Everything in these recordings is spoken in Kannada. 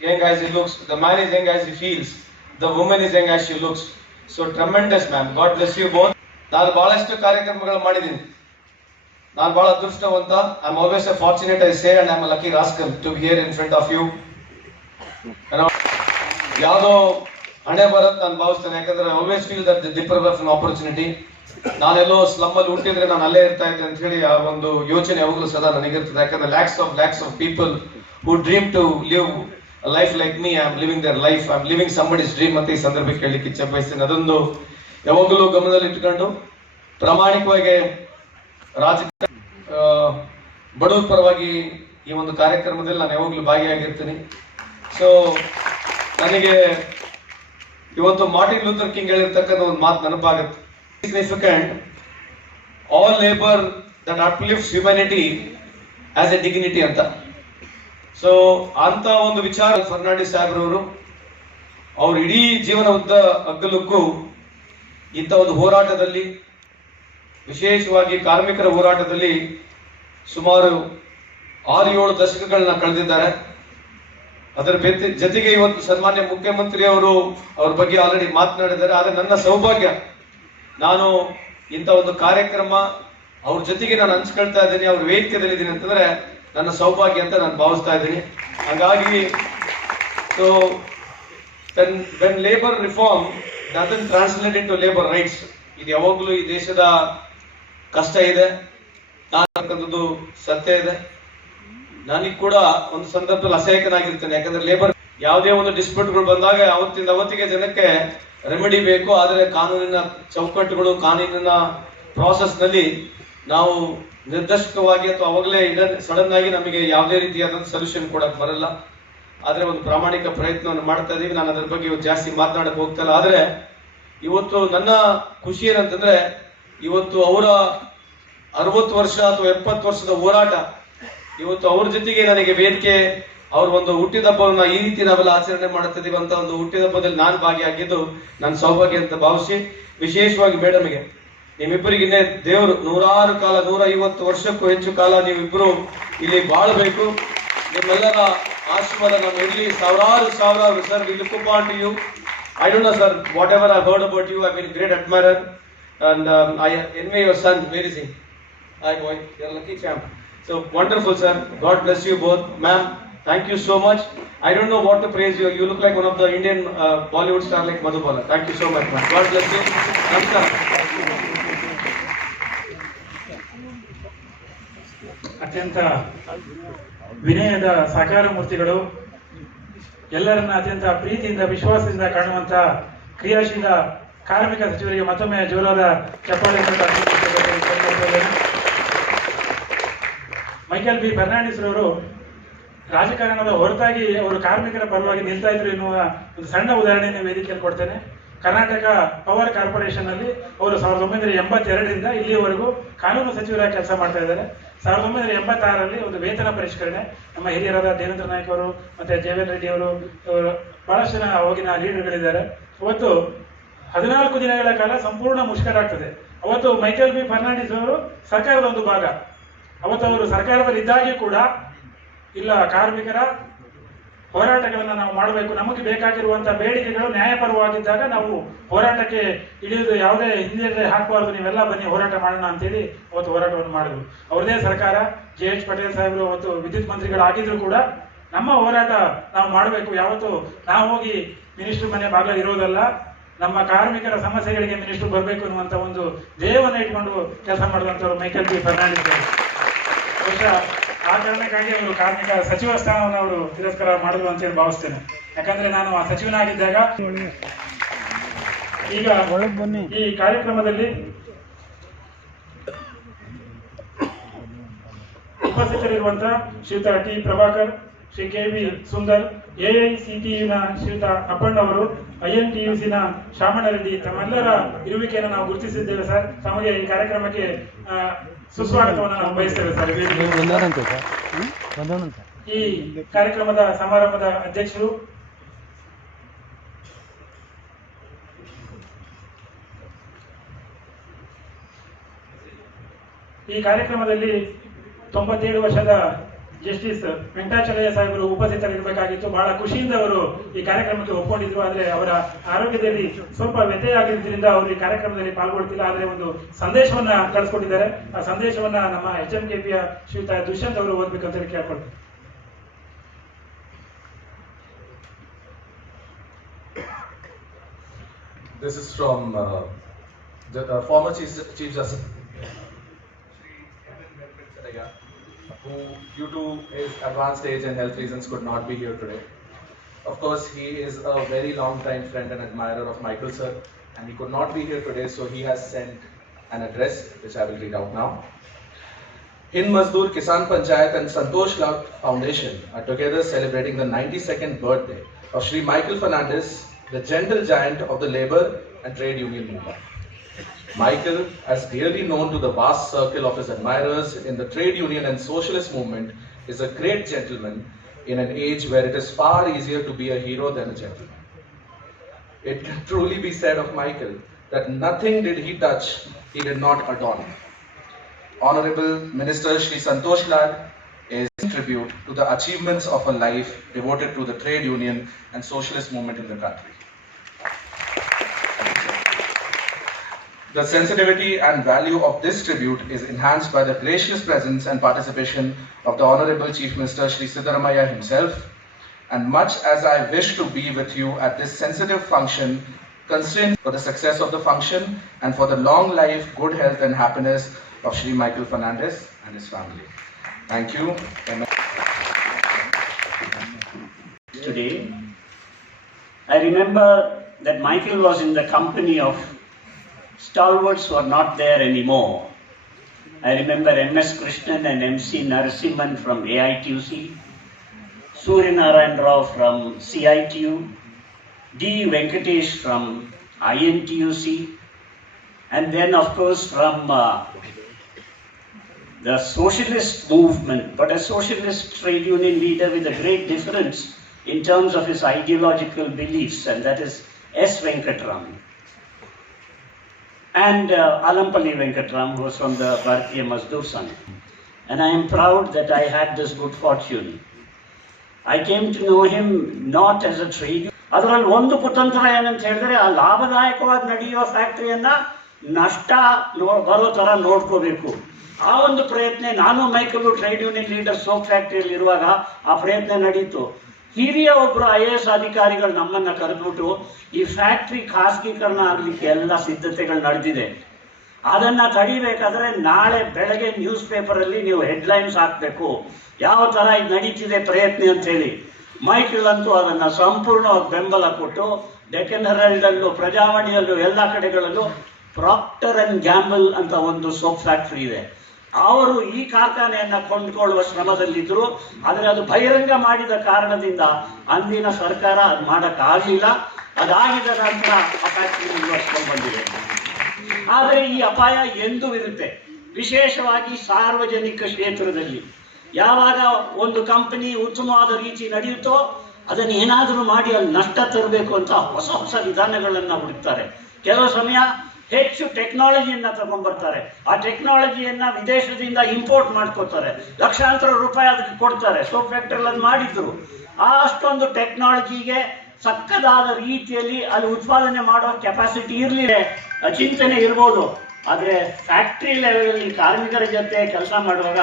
young as he looks, the man is young as he feels, the woman is young as she looks. So tremendous, ma'am. God bless you both. ನಾನು ಬಹಳಷ್ಟು ಕಾರ್ಯಕ್ರಮಗಳು ಮಾಡಿದ್ದೀನಿ. ನಾನು ಬಹಳ ಅದೃಷ್ಟವಂತ. I am always a fortunate I say and I am a lucky rascal to be here in front of you. ಯಾವುದೋ ಹಣೆ ಬರುತ್ತೆ ನಾನು ಭಾವಿಸ್ತೇನೆ. ಯಾಕಂದ್ರೆ I always feel that the deeper of an opportunity. ನಾನೆಲ್ಲೋ ಸ್ಲಮ್ ಅಲ್ಲಿ ಹುಟ್ಟಿದ್ರೆ ನಾನು ಅಲ್ಲೇ ಇರ್ತಾ ಇದ್ದೆ ಅಂತ ಹೇಳಿ ಆ ಒಂದು ಯೋಚನೆ ಯಾವಾಗಲೂ ಸದಾ ನನಗಿರ್ತದೆ. ಯಾಕಂದ್ರೆ lakhs of people who dream to live life like me, I am living their life, I am living somebody's dream ಅಂತ ಈ ಸಂದರ್ಭಕ್ಕೆ ಹೇಳಲಿಕ್ಕೆ ಇಚ್ಛೆ ಬಯಸ್ತೇನೆ. ಅದೊಂದು ಯಾವಾಗಲೂ ಗಮನದಲ್ಲಿ ಇಟ್ಟುಕೊಂಡು ಪ್ರಾಮಾಣಿಕವಾಗಿ ರಾಜಕೀಯ ಬಡವರ ಪರವಾಗಿ ಈ ಒಂದು ಕಾರ್ಯಕ್ರಮದಲ್ಲಿ ನಾನು ಯಾವಾಗಲೂ ಭಾಗಿಯಾಗಿರ್ತೀನಿ. ಸೊ ನನಗೆ ಇವತ್ತು ಮಾರ್ಟಿನ್ ಲೂಥರ್ ಕಿಂಗ್ ಹೇಳಿರ್ತಕ್ಕಂಥ ಒಂದು ಮಾತು ನೆನಪಾಗುತ್ತೆ. Significant all labour that ಅಪ್ಲಿಫ್ಟ್ಸ್ humanity as A dignity ಅಂತ. ಸೊ ಅಂತ ಒಂದು ವಿಚಾರ ಫರ್ನಾಂಡಿಸ್ ಸಾಹೇಬ್ರವರು ಅವ್ರ ಇಡೀ ಜೀವನ ಉದ್ದ ಅಗ್ಗಲಕ್ಕೂ ಇಂಥ ಒಂದು ಹೋರಾಟದಲ್ಲಿ, ವಿಶೇಷವಾಗಿ ಕಾರ್ಮಿಕರ ಹೋರಾಟದಲ್ಲಿ ಸುಮಾರು 6-7 ದಶಕಗಳನ್ನ ಕಳೆದಿದ್ದಾರೆ. ಅದರ ಜೊತೆಗೆ ಇವತ್ತು ಸನ್ಮಾನ್ಯ ಮುಖ್ಯಮಂತ್ರಿ ಅವರು ಅವ್ರ ಬಗ್ಗೆ ಆಲ್ರೆಡಿ ಮಾತನಾಡಿದ್ದಾರೆ. ಆದರೆ ನನ್ನ ಸೌಭಾಗ್ಯ, ನಾನು ಇಂಥ ಒಂದು ಕಾರ್ಯಕ್ರಮ ಅವ್ರ ಜೊತೆಗೆ ನಾನು ಹಂಚ್ಕೊಳ್ತಾ ಇದ್ದೀನಿ, ಅವ್ರ ವೇದಿಕೆಯಲ್ಲಿ ಇದ್ದೀನಿ ಅಂತಂದ್ರೆ ನನ್ನ ಸೌಭಾಗ್ಯ ಅಂತ ನಾನು ಭಾವಿಸ್ತಾ ಇದ್ದೀನಿ. ಹಾಗಾಗಿ so when labour reform doesn't translate into labour rights, ಇದು ಯಾವಾಗಲೂ ಈ ದೇಶದ ಕಷ್ಟ ಇದೆ, ನಾನಕ್ಕಂಥದ್ದು ಸತ್ಯ ಇದೆ. ನನಗೆ ಕೂಡ ಒಂದು ಸಂದರ್ಭದಲ್ಲಿ ಅಸಹಾಯಕನಾಗಿರ್ತೇನೆ. ಯಾಕಂದ್ರೆ ಲೇಬರ್ ಯಾವುದೇ ಒಂದು ಡಿಸ್ಪ್ಯೂಟ್ಗಳು ಬಂದಾಗ ಅವತ್ತಿಂದ ಅವತ್ತಿಗೆ ಜನಕ್ಕೆ ರೆಮಿಡಿ ಬೇಕು. ಆದರೆ ಕಾನೂನಿನ ಚೌಕಟ್ಟುಗಳು, ಕಾನೂನಿನ ಪ್ರಾಸೆಸ್ ನಲ್ಲಿ ನಾವು ನಿರ್ದಿಷ್ಟವಾಗಿ ಅಥವಾ ಅವಾಗಲೇ ಸಡನ್ ಆಗಿ ನಮಗೆ ಯಾವುದೇ ರೀತಿಯಾದಂಥ ಸೊಲ್ಯೂಷನ್ ಕೊಡಕ್ ಬರಲ್ಲ. ಆದ್ರೆ ಒಂದು ಪ್ರಾಮಾಣಿಕ ಪ್ರಯತ್ನವನ್ನು ಮಾಡ್ತಾ ಇದೀವಿ. ನಾನು ಅದ್ರ ಬಗ್ಗೆ ಇವತ್ತು ಜಾಸ್ತಿ ಮಾತನಾಡಕ್ ಹೋಗ್ತಾ ಇಲ್ಲ. ಆದ್ರೆ ಇವತ್ತು ನನ್ನ ಖುಷಿ ಏನಂತಂದ್ರೆ, ಇವತ್ತು ಅವರ 60 ವರ್ಷ ಅಥವಾ 70 ವರ್ಷದ ಹೋರಾಟ, ಇವತ್ತು ಅವ್ರ ಜೊತೆಗೆ ನನಗೆ ವೇದಿಕೆ, ಅವ್ರ ಒಂದು ಹುಟ್ಟಿದಬ್ಬವನ್ನ ಈ ರೀತಿ ನಾವೆಲ್ಲ ಆಚರಣೆ ಮಾಡುತ್ತಿದ್ದೀವಿ ಅಂತ ಒಂದು ಹುಟ್ಟಿದಬ್ಬದಲ್ಲಿ ನಾನು ಭಾಗಿಯಾಗಿದ್ದು ನನ್ನ ಸೌಭಾಗ್ಯ ಅಂತ ಭಾವಿಸಿ, ವಿಶೇಷವಾಗಿ ಮೇಡಮ್ಗೆ, ನಿಮ್ಮಿಬ್ಬರಿಗಿನ್ನೇ ದೇವರು 150 ವರ್ಷಕ್ಕೂ ಹೆಚ್ಚು ಕಾಲ ನೀವಿಬ್ಬರು ಇಲ್ಲಿ ಬಾಳಬೇಕು. ನಿಮ್ಮೆಲ್ಲರ ಆಶೀರ್ವಾದ ನಮ್ಮ ಇರಲಿ. ಸಾವಿರಾರು sir, we look upon to you. I don't know sir, whatever I've heard about you, I've been great admirer and I envy your son. Where is he? Hi boy, you're lucky champ. So wonderful sir, God bless you both. Ma'am, thank you so much. I don't know what to praise you. You look like one of the Indian Bollywood star like Madhubala. Thank you so much, ma'am. God bless you. Namaskar. ಅತ್ಯಂತ ವಿನಯದ ಸಾಕಾರ ಮೂರ್ತಿಗಳು, ಎಲ್ಲರನ್ನ ಅತ್ಯಂತ ಪ್ರೀತಿಯಿಂದ ವಿಶ್ವಾಸದಿಂದ ಕಾಣುವಂತ ಕ್ರಿಯಾಶೀಲ ಕಾರ್ಮಿಕ ಸಚಿವರಿಗೆ ಮತ್ತೊಮ್ಮೆ ಜೋರಾದ ಚಪ್ಪಾಳೆ. ಮೈಕೆಲ್ ಬಿ ಫರ್ನಾಂಡಿಸ್ ರವರು ರಾಜಕಾರಣದ ಹೊರತಾಗಿ ಅವರು ಕಾರ್ಮಿಕರ ಪರವಾಗಿ ನಿಲ್ತಾ ಇದ್ರು ಎನ್ನುವ ಒಂದು ಸಣ್ಣ ಉದಾಹರಣೆಯನ್ನು ವೇದಿಕೆಯಲ್ಲಿ ಕೊಡ್ತೇನೆ. ಕರ್ನಾಟಕ ಪವರ್ ಕಾರ್ಪೊರೇಷನ್ ಅಲ್ಲಿ ಅವರು 1982ರಿಂದ ಇಲ್ಲಿಯವರೆಗೂ ಕಾನೂನು ಸಚಿವರಾಗಿ ಕೆಲಸ ಮಾಡ್ತಾ ಇದ್ದಾರೆ. 1986ರಲ್ಲಿ ಒಂದು ವೇತನ ಪರಿಷ್ಕರಣೆ, ನಮ್ಮ ಹಿರಿಯರಾದ ದೇವೇಂದ್ರ ನಾಯ್ಕ ಅವರು ಮತ್ತೆ ಜೇವನ್ ರೆಡ್ಡಿ ಅವರು ಬಹಳಷ್ಟು ಜನ ಅವಾಗಿನ ಲೀಡರ್ಗಳಿದ್ದಾರೆ. ಅವತ್ತು 14 ದಿನಗಳ ಕಾಲ ಸಂಪೂರ್ಣ ಮುಷ್ಕರ ಆಗ್ತದೆ. ಅವತ್ತು ಮೈಕೆಲ್ ಬಿ ಫರ್ನಾಂಡಿಸ್ ಅವರು ಸರ್ಕಾರದ ಒಂದು ಭಾಗ. ಅವತ್ತು ಅವರು ಸರ್ಕಾರದಲ್ಲಿ ಇದ್ದಾಗ್ಯೂ ಕೂಡ ಇಲ್ಲ, ಕಾರ್ಮಿಕರ ಹೋರಾಟಗಳನ್ನ ನಾವು ಮಾಡಬೇಕು, ನಮಗೆ ಬೇಕಾಗಿರುವಂತಹ ಬೇಡಿಕೆಗಳು ನ್ಯಾಯಪರವಾಗಿದ್ದಾಗ ನಾವು ಹೋರಾಟಕ್ಕೆ ಇಳಿಯುವುದು ಯಾವುದೇ ಹಿಂದೆ ಹಾಕಬಾರ್ದು, ನೀವೆಲ್ಲ ಬನ್ನಿ ಹೋರಾಟ ಮಾಡೋಣ ಅಂತೇಳಿ ಅವತ್ತು ಹೋರಾಟವನ್ನು ಮಾಡಿದ್ರು. ಅವ್ರದೇ ಸರ್ಕಾರ, JH ಪಟೇಲ್ ಸಾಹೇಬರು ಅವತ್ತು ವಿದ್ಯುತ್ ಮಂತ್ರಿಗಳಾಗಿದ್ರು ಕೂಡ ನಮ್ಮ ಹೋರಾಟ ನಾವು ಮಾಡಬೇಕು, ಯಾವತ್ತು ನಾವು ಹೋಗಿ ಮಿನಿಸ್ಟರ್ ಮನೆ ಬಾಗಿಲ ಇರೋದಲ್ಲ, ನಮ್ಮ ಕಾರ್ಮಿಕರ ಸಮಸ್ಯೆಗಳಿಗೆ ಮಿನಿಸ್ಟರ್ ಬರಬೇಕು ಅನ್ನುವಂತ ಒಂದು ಧ್ಯೇಯವನ್ನು ಇಟ್ಕೊಂಡು ಕೆಲಸ ಮಾಡಿದಂಥವ್ರು ಮೈಕೆಲ್ ಬಿ ಫರ್ನಾಂಡಿಸ್ ಅವರು. ಬಹುಶಃ ಆ ಕಾರಣಕ್ಕಾಗಿ ಅವರು ಕಾರ್ಮಿಕ ಸಚಿವ ಸ್ಥಾನವನ್ನು ಅವರು ತಿರಸ್ಕಾರ ಮಾಡಿದ್ರು ಅಂತೇಳಿ ಭಾವಿಸ್ತೇನೆ. ಯಾಕಂದ್ರೆ ನಾನು ಆ ಸಚಿವನಾಗಿದ್ದಾಗ ಈಗ ಈ ಕಾರ್ಯಕ್ರಮದಲ್ಲಿ ಉಪಸ್ಥಿತರಿರುವಂತಹ ಶ್ರೀಯುತ ಟಿ ಪ್ರಭಾಕರ್, ಶ್ರೀ KV ಸುಂದರ್, AICTUನ ಶ್ರೀಯುತ ಅಪ್ಪಣ್ಣವರು, INTUCನ ಶಾಮಣ್ಣರೆಡ್ಡಿ, ತಮ್ಮೆಲ್ಲರ ಇರುವಿಕೆಯನ್ನು ನಾವು ಗುರುತಿಸಿದ್ದೇವೆ ಸರ್. ತಮಗೆ ಈ ಕಾರ್ಯಕ್ರಮಕ್ಕೆ ಸುಸ್ವಾಗತವನ್ನು ನಾವು ಬಯಸ್ತೇವೆ ಸರ್. ಈ ಕಾರ್ಯಕ್ರಮದ ಸಮಾರಂಭದ ಅಧ್ಯಕ್ಷರು ಈ ಕಾರ್ಯಕ್ರಮದಲ್ಲಿ 97 ವರ್ಷದ ಜಸ್ಟಿಸ್ ವೆಂಕಟಾಚಲಯ್ಯ ಸಾಹೇಬರು ಉಪಸ್ಥಿತರಿರಬೇಕಾಗಿತ್ತು. ಬಹಳ ಖುಷಿಯಿಂದ ಅವರು ಈ ಕಾರ್ಯಕ್ರಮಕ್ಕೆ ಒಪ್ಪಿಕೊಂಡಿದ್ರು. ಆದ್ರೆ ಅವರ ಆರೋಗ್ಯದಲ್ಲಿ ಸ್ವಲ್ಪ ವ್ಯತ್ಯಯ ಅವರು ಈ ಕಾರ್ಯಕ್ರಮದಲ್ಲಿ ಪಾಲ್ಗೊಳ್ತಿಲ್ಲ. ಆದ್ರೆ ಒಂದು ಸಂದೇಶವನ್ನ ಕಳಿಸ್ಕೊಟ್ಟಿದ್ದಾರೆ. ಆ ಸಂದೇಶವನ್ನ ನಮ್ಮ HMKPಯ ಶ್ರೀಯುತ ದುಷ್ಯಂತ್ ಅವರು ಓದ್ಬೇಕಂತ ಕೇಳ್ಕೊಳ್ತಾರೆ. This is from the former Chief Justice, who, due to his advanced age and health reasons, could not be here today. Of course, he is a very long-time friend and admirer of Michael sir, and he could not be here today, so he has sent an address, which I will read out now. Hind Mazdoor Kisan Panchayat and Santosh Lal Foundation are together celebrating the 92nd birthday of Shri Michael Fernandez, the gentle giant of the labor and trade union movement. Michael, as dearly known to the vast circle of his admirers in the trade union and socialist movement, is a great gentleman in an age where it is far easier to be a hero than a gentleman. It can truly be said of Michael that nothing did he touch he did not adorn. Honorable Minister Shri Santosh Lal is a tribute to the achievements of a life devoted to the trade union and socialist movement in the country. The sensitivity and value of this tribute is enhanced by the gracious presence and participation of the Honorable Chief Minister Shri Siddaramaiah himself. And much as I wish to be with you at this sensitive function, constrained for the success of the function and for the long life, good health and happiness of Shri Michael Fernandez and his family. Thank you. Today, I remember that Michael was in the company of stalwarts who are not there anymore. I remember M.S. Krishnan and M.C. Narasimhan from AITUC, Suryanarayan Rao from CITU, D. Venkatesh from INTUC, and then of course from the socialist movement, but a socialist trade union leader with a great difference in terms of his ideological beliefs, and that is S. Venkatram. And Alampalli Venkatram, who was from the Bharatiya Mazdoor Sangh. And I am proud that I had this good fortune. I came to know him not as a trade. ಅದರಲ್ಲಿ ಒಂದು ಕುತಂತ್ರ ಏನಂತ ಹೇಳಿದ್ರೆ, ಆ ಲಾಭದಾಯಕವಾಗಿ ನಡೆಯುವ ಫ್ಯಾಕ್ಟರಿಯನ್ನ ನಷ್ಟ ಬರೋ ತರ ನೋಡ್ಕೋಬೇಕು. ಆ ಒಂದು ಪ್ರಯತ್ನ ನಾನು Michael trade union leader soap ಫ್ಯಾಕ್ಟರಿಯಲ್ಲಿ ಇರುವಾಗ ಆ ಪ್ರಯತ್ನ ನಡೀತು. ಹಿರಿಯ ಒಬ್ಬರು IAS ಅಧಿಕಾರಿಗಳು ನಮ್ಮನ್ನ ಕರೆದ್ಬಿಟ್ಟು, ಈ ಫ್ಯಾಕ್ಟ್ರಿ ಖಾಸಗೀಕರಣ ಆಗ್ಲಿಕ್ಕೆ ಎಲ್ಲ ಸಿದ್ಧತೆಗಳು ನಡೆದಿದೆ, ಅದನ್ನ ತಡಿಬೇಕಾದ್ರೆ ನಾಳೆ ಬೆಳಗ್ಗೆ ನ್ಯೂಸ್ ಪೇಪರ್ ಅಲ್ಲಿ ನೀವು ಹೆಡ್ಲೈನ್ಸ್ ಹಾಕ್ಬೇಕು, ಯಾವ ತರ ಇದು ನಡೀತಿದೆ ಪ್ರಯತ್ನ ಅಂತ ಹೇಳಿ. ಮೈಕಲ್ ಅಂತೂ ಅದನ್ನ ಸಂಪೂರ್ಣವಾಗಿ ಬೆಂಬಲ ಕೊಟ್ಟು ಡೆಕ್ಕನ್ ಹೆರಾಲ್ಡ್ ಅಲ್ಲೂ ಪ್ರಜಾವಾಣಿಯಲ್ಲೂ ಎಲ್ಲ ಕಡೆಗಳಲ್ಲೂ ಪ್ರಾಕ್ಟರ್ ಅಂಡ್ ಗ್ಯಾಂಬಲ್ ಅಂತ ಒಂದು ಸೋಪ್ ಫ್ಯಾಕ್ಟರಿ ಇದೆ, ಅವರು ಈ ಕಾರ್ಖಾನೆಯನ್ನ ಕೊಂಡ್ಕೊಳ್ಳುವ ಶ್ರಮದಲ್ಲಿದ್ರು. ಆದರೆ ಅದು ಬಹಿರಂಗ ಮಾಡಿದ ಕಾರಣದಿಂದ ಅಂದಿನ ಸರ್ಕಾರ ಅದು ಮಾಡಕ್ಕಾಗಲಿಲ್ಲ. ಅದಾಗಿದ ನಂತರ ಆ ಫ್ಯಾಕ್ಟರಿ ಮುಂದುವರ್ಸ್ಕೊಂಡು ಬಂದಿದೆ. ಆದರೆ ಈ ಅಪಾಯ ಎಂದೂ ಇರುತ್ತೆ, ವಿಶೇಷವಾಗಿ ಸಾರ್ವಜನಿಕ ಕ್ಷೇತ್ರದಲ್ಲಿ. ಯಾವಾಗ ಒಂದು ಕಂಪನಿ ಉತ್ತಮವಾದ ರೀತಿ ನಡೆಯುತ್ತೋ ಅದನ್ನು ಏನಾದರೂ ಮಾಡಿ ಅಲ್ಲಿ ನಷ್ಟ ತರಬೇಕು ಅಂತ ಹೊಸ ಹೊಸ ವಿಧಾನಗಳನ್ನ ಹುಡುಕ್ತಾರೆ. ಕೆಲವು ಸಮಯ ಹೆಚ್ಚು ಟೆಕ್ನಾಲಜಿಯನ್ನ ತಗೊಂಡ್ಬರ್ತಾರೆ, ಆ ಟೆಕ್ನಾಲಜಿಯನ್ನ ವಿದೇಶದಿಂದ ಇಂಪೋರ್ಟ್ ಮಾಡ್ಕೋತಾರೆ, ಲಕ್ಷಾಂತರ ರೂಪಾಯಿ ಅದಕ್ಕೆ ಕೊಡ್ತಾರೆ. ಸೋಪ್ ಫ್ಯಾಕ್ಟರಿ ಅದು ಮಾಡಿದ್ರು. ಆ ಅಷ್ಟೊಂದು ಟೆಕ್ನಾಲಜಿಗೆ ಸಕ್ಕದಾದ ರೀತಿಯಲ್ಲಿ ಅಲ್ಲಿ ಉತ್ಪಾದನೆ ಮಾಡೋ ಕೆಪಾಸಿಟಿ ಇರಲಿಲ್ಲ, ಚಿಂತನೆ ಇರ್ಬೋದು. ಆದರೆ ಫ್ಯಾಕ್ಟ್ರಿ ಲೆವೆಲಲ್ಲಿ ಕಾರ್ಮಿಕರ ಜೊತೆ ಕೆಲಸ ಮಾಡುವಾಗ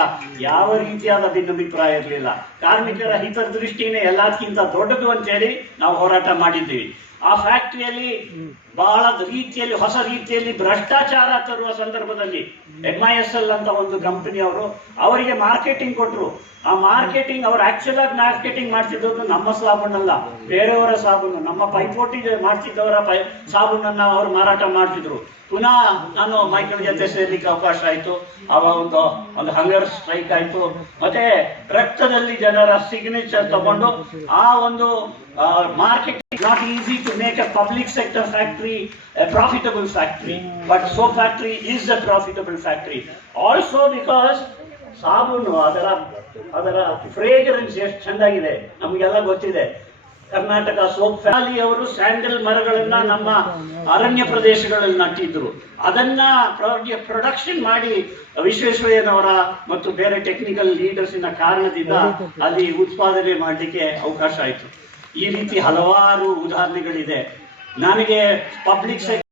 ಯಾವ ರೀತಿಯಾದ ಭಿನ್ನಾಭಿಪ್ರಾಯ ಇರಲಿಲ್ಲ. ಕಾರ್ಮಿಕರ ಹಿತದೃಷ್ಟಿನೇ ಎಲ್ಲದಕ್ಕಿಂತ ದೊಡ್ಡದು ಅಂತೇಳಿ ನಾವು ಹೋರಾಟ ಮಾಡಿದ್ದೀವಿ. ಆ ಫ್ಯಾಕ್ಟ್ರಿಯಲ್ಲಿ ಬಹಳ ರೀತಿಯಲ್ಲಿ ಹೊಸ ರೀತಿಯಲ್ಲಿ ಭ್ರಷ್ಟಾಚಾರ ತರುವ ಸಂದರ್ಭದಲ್ಲಿ MISL ಅಂತ ಒಂದು ಕಂಪನಿ ಅವರಿಗೆ ಮಾರ್ಕೆಟಿಂಗ್ ಕೊಟ್ಟರು. ಆ ಮಾರ್ಕೆಟಿಂಗ್ ಅವ್ರು ಆಕ್ಚುಲ್ ಆಗಿ ಮಾರ್ಕೆಟಿಂಗ್ ಮಾಡ್ತಿದ್ದದ್ದು ನಮ್ಮ ಸಾಬೂನಲ್ಲ, ಬೇರೆಯವರ ಸಾಬೂನು, ನಮ್ಮ ಪೈಪೋಟಿ ಮಾಡ್ತಿದ್ದವರ ಸಾಬೂನನ್ನ ಅವರು ಮಾರಾಟ ಮಾಡ್ತಿದ್ರು. ಪುನಃ ನಾನು ಮೈಕಲ್ ಜೊತೆ ಸೇರ್ಲಿಕ್ಕೆ ಅವಕಾಶ ಆಯ್ತು. ಆವಾಗ ಒಂದು ಹಂಗರ್ ಸ್ಟ್ರೈಕ್ ಆಯ್ತು. ಮತ್ತೆ ರಕ್ತದಲ್ಲಿ ಜನರ ಸಿಗ್ನೇಚರ್ ತಗೊಂಡು ಆ ಒಂದು market not easy to make a public sector factory a profitable factory, but soap factory is a profitable factory also because ಸಾಬೂನು ಅದರ ಫ್ರೇಗ್ರೆನ್ಸ್ ಎಷ್ಟು ಚೆಂದಾಗಿದೆ ನಮಗೆಲ್ಲ ಗೊತ್ತಿದೆ. ಕರ್ನಾಟಕ ಸೋಪ್ ಫ್ಯಾಲಿ ಅವರು ಸ್ಯಾಂಡಲ್ ಮರಗಳನ್ನ ನಮ್ಮ ಅರಣ್ಯ ಪ್ರದೇಶಗಳಲ್ಲಿ ನಟ್ಟಿದ್ರು. ಅದನ್ನ ಪ್ರೊಡಕ್ಷನ್ ಮಾಡಿ ವಿಶ್ವೇಶ್ವರಯ್ಯನವರ ಮತ್ತು ಬೇರೆ ಟೆಕ್ನಿಕಲ್ ಲೀಡರ್ಸಿನ ಕಾರಣದಿಂದ ಅಲ್ಲಿ ಉತ್ಪಾದನೆ ಮಾಡಲಿಕ್ಕೆ ಅವಕಾಶ ಆಯಿತು. ಈ ರೀತಿ ಹಲವಾರು ಉದಾಹರಣೆಗಳಿದೆ. ನನಗೆ ಪಬ್ಲಿಕ್